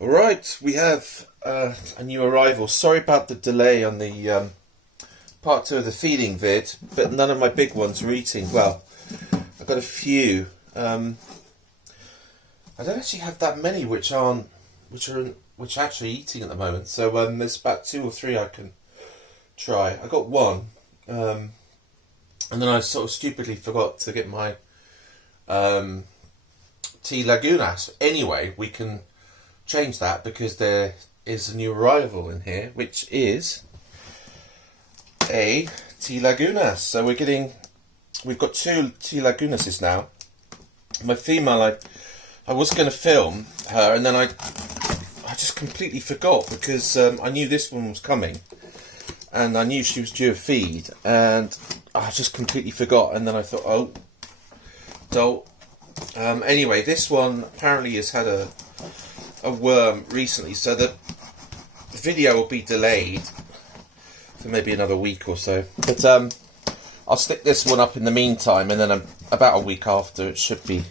Alright, we have a new arrival. Sorry about the delay on the part 2 of the feeding vid, but none of my big ones are eating. Well, I've got a few. I don't actually have that many which are actually eating at the moment. So there's about 2 or 3 I can try. I got one, and then I sort of stupidly forgot to get my T. lagunas. Anyway, we can change that because there is a new arrival in here, which is a T. lagunas. So we've got 2 T. lagunases now. My female, I was going to film her, and then I just completely forgot because I knew this one was coming, and I knew she was due a feed, and I just completely forgot. And then I thought, oh, dolt. Anyway, this one apparently has had a worm recently, so the video will be delayed for maybe another week or so. But I'll stick this one up in the meantime, and then about a week after it should be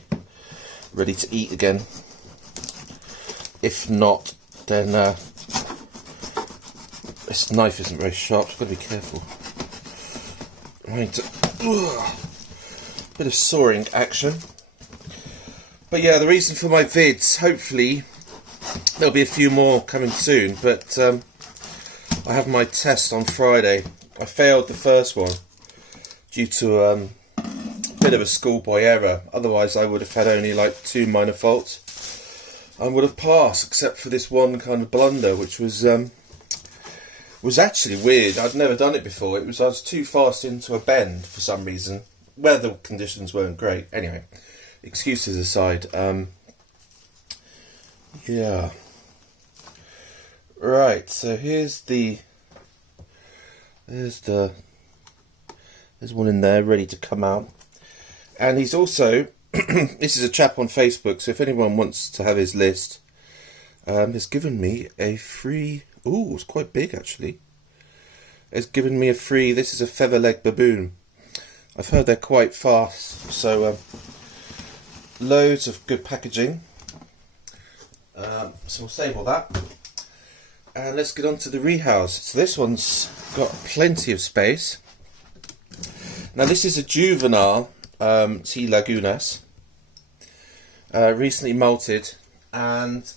ready to eat again. If not, then this knife isn't very sharp, so I've got to be careful. Right, bit of sawing action. But yeah, the reason for my vids, hopefully there'll be a few more coming soon, but I have my test on Friday. I failed the first one due to a bit of a schoolboy error. Otherwise I would have had only like 2 minor faults. I would have passed, except for this one kind of blunder, which was actually weird. I'd never done it before. I was too fast into a bend for some reason. Weather conditions weren't great. Anyway, excuses aside, yeah. Right, so there's one in there ready to come out. And he's also, this is a chap on Facebook, so if anyone wants to have his list, has given me a free, ooh, it's quite big actually. Has given me a free, this is a feather-leg baboon. I've heard they're quite fast, so loads of good packaging. So we'll save all that. And let's get on to the rehouse. So this one's got plenty of space. Now this is a juvenile T. lagunas, recently molted, and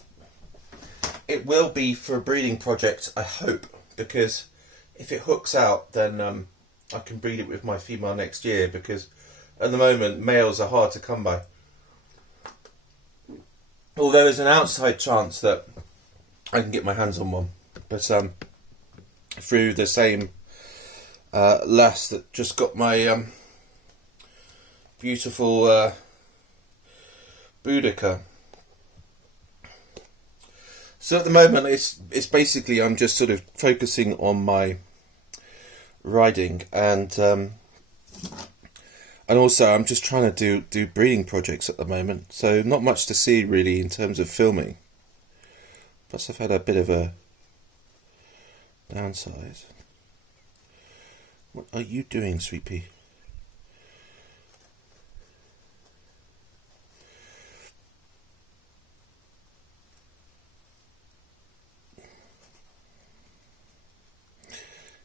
it will be for a breeding project, I hope, because if it hooks out, then I can breed it with my female next year, because at the moment males are hard to come by. Although there's an outside chance that I can get my hands on one, but through the same lass that just got my beautiful Boudica. So at the moment it's basically I'm just sort of focusing on my riding, and also I'm just trying to do breeding projects at the moment, so not much to see really in terms of filming. Plus I've had a bit of a downside. What are you doing, Sweet Pea?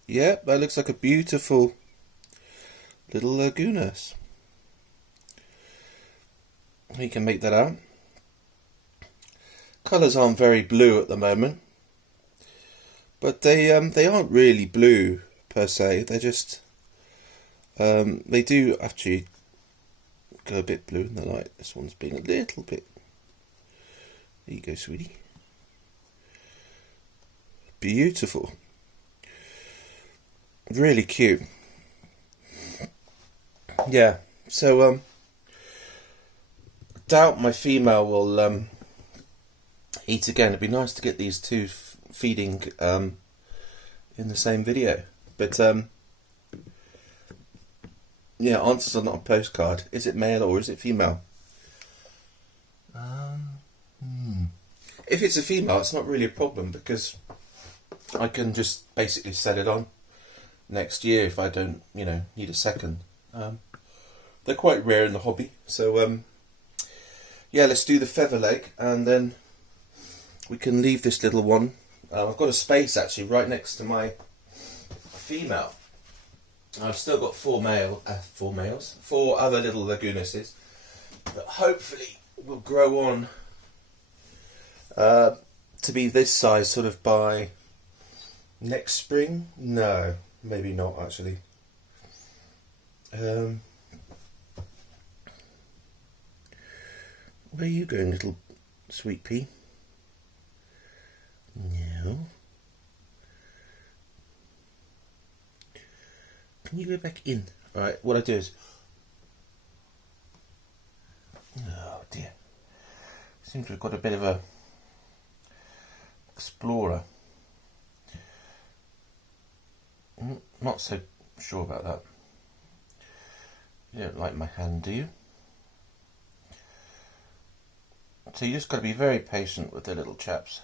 Yeah, that looks like a beautiful little lagunas. You can make that out. Colours aren't very blue at the moment, but they aren't really blue per se. They're just they do actually go a bit blue in the light. This one's being a little bit. There you go, sweetie. Beautiful. Really cute. Yeah, so doubt my female will eat again. It'd be nice to get these 2 feeding in the same video, but yeah, answers are not a postcard. Is it male or is it female? If it's a female, it's not really a problem, because I can just basically set it on next year if I don't, need a second. They're quite rare in the hobby, so yeah, let's do the feather leg, and then we can leave this little one. I've got a space actually right next to my female. I've still got four other little Lagunuses that hopefully will grow on to be this size sort of by next spring. No, maybe not actually. Where are you going, little sweet pea? No. Can you go back in? Alright, what I do is... Oh dear. Seems to have got a bit of a explorer. Not so sure about that. You don't like my hand, do you? So you just got to be very patient with the little chaps.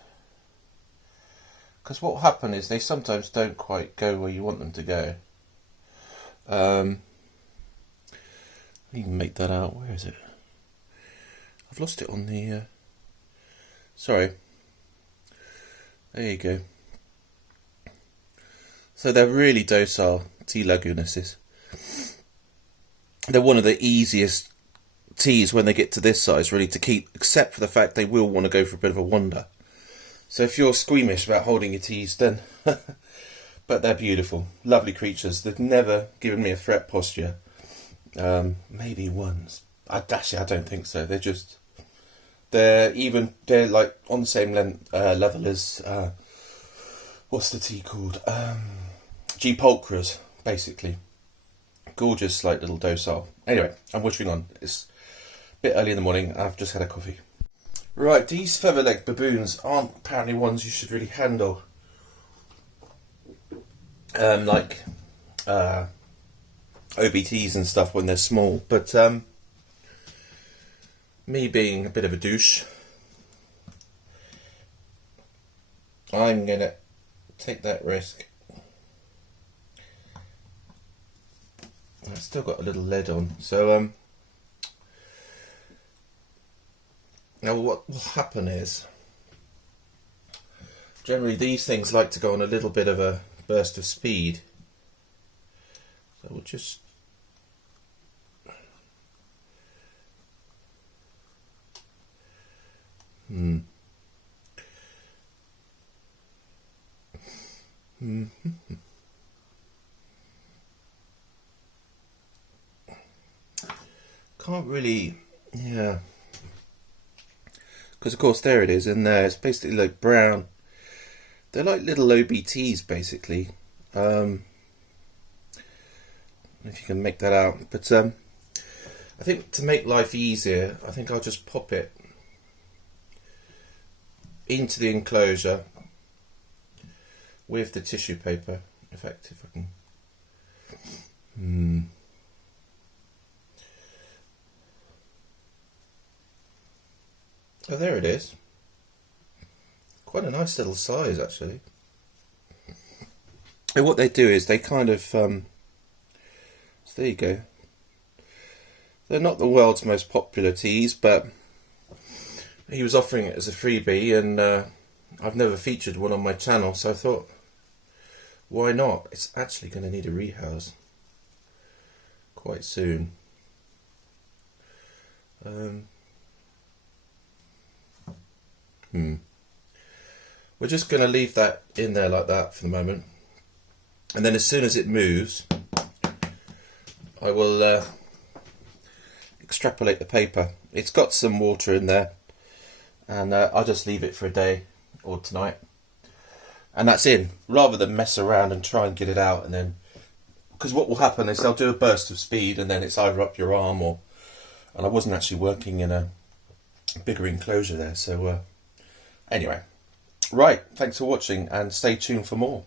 Because what will happen is they sometimes don't quite go where you want them to go. You can make that out. Where is it? I've lost it on the... Sorry. There you go. So they're really docile T. lagunuses. They're one of the easiest teas when they get to this size really to keep, except for the fact they will want to go for a bit of a wander. So if you're squeamish about holding your teas, then... But they're beautiful, lovely creatures. They've never given me a threat posture. Maybe once. I don't think so. They're like on the same level as what's the tea called? G. pulchras, basically. Gorgeous, like little docile. Anyway, I'm wishing on. It's a bit early in the morning. I've just had a coffee. Right, these feather-legged baboons aren't apparently ones you should really handle. Like OBTs and stuff when they're small, but me being a bit of a douche, I'm gonna take that risk. I've still got a little lead on, so now what will happen is generally these things like to go on a little bit of a burst of speed, so we'll just can't really, yeah, because of course there it is in there. It's basically like brown. They're like little OBTs, basically. If you can make that out. But I think to make life easier, I think I'll just pop it into the enclosure with the tissue paper. In fact, if I can... Oh, there it is. Quite a nice little size, actually. And what they do is they kind of... so there you go. They're not the world's most popular teas, but he was offering it as a freebie, and I've never featured one on my channel, so I thought, why not? It's actually going to need a rehouse quite soon. We're just going to leave that in there like that for the moment, and then as soon as it moves I will extrapolate the paper. It's got some water in there, and I'll just leave it for a day or tonight, and that's in, rather than mess around and try and get it out. And then, because what will happen is they'll do a burst of speed and then it's either up your arm or... And I wasn't actually working in a bigger enclosure there, so anyway. Right, thanks for watching and stay tuned for more.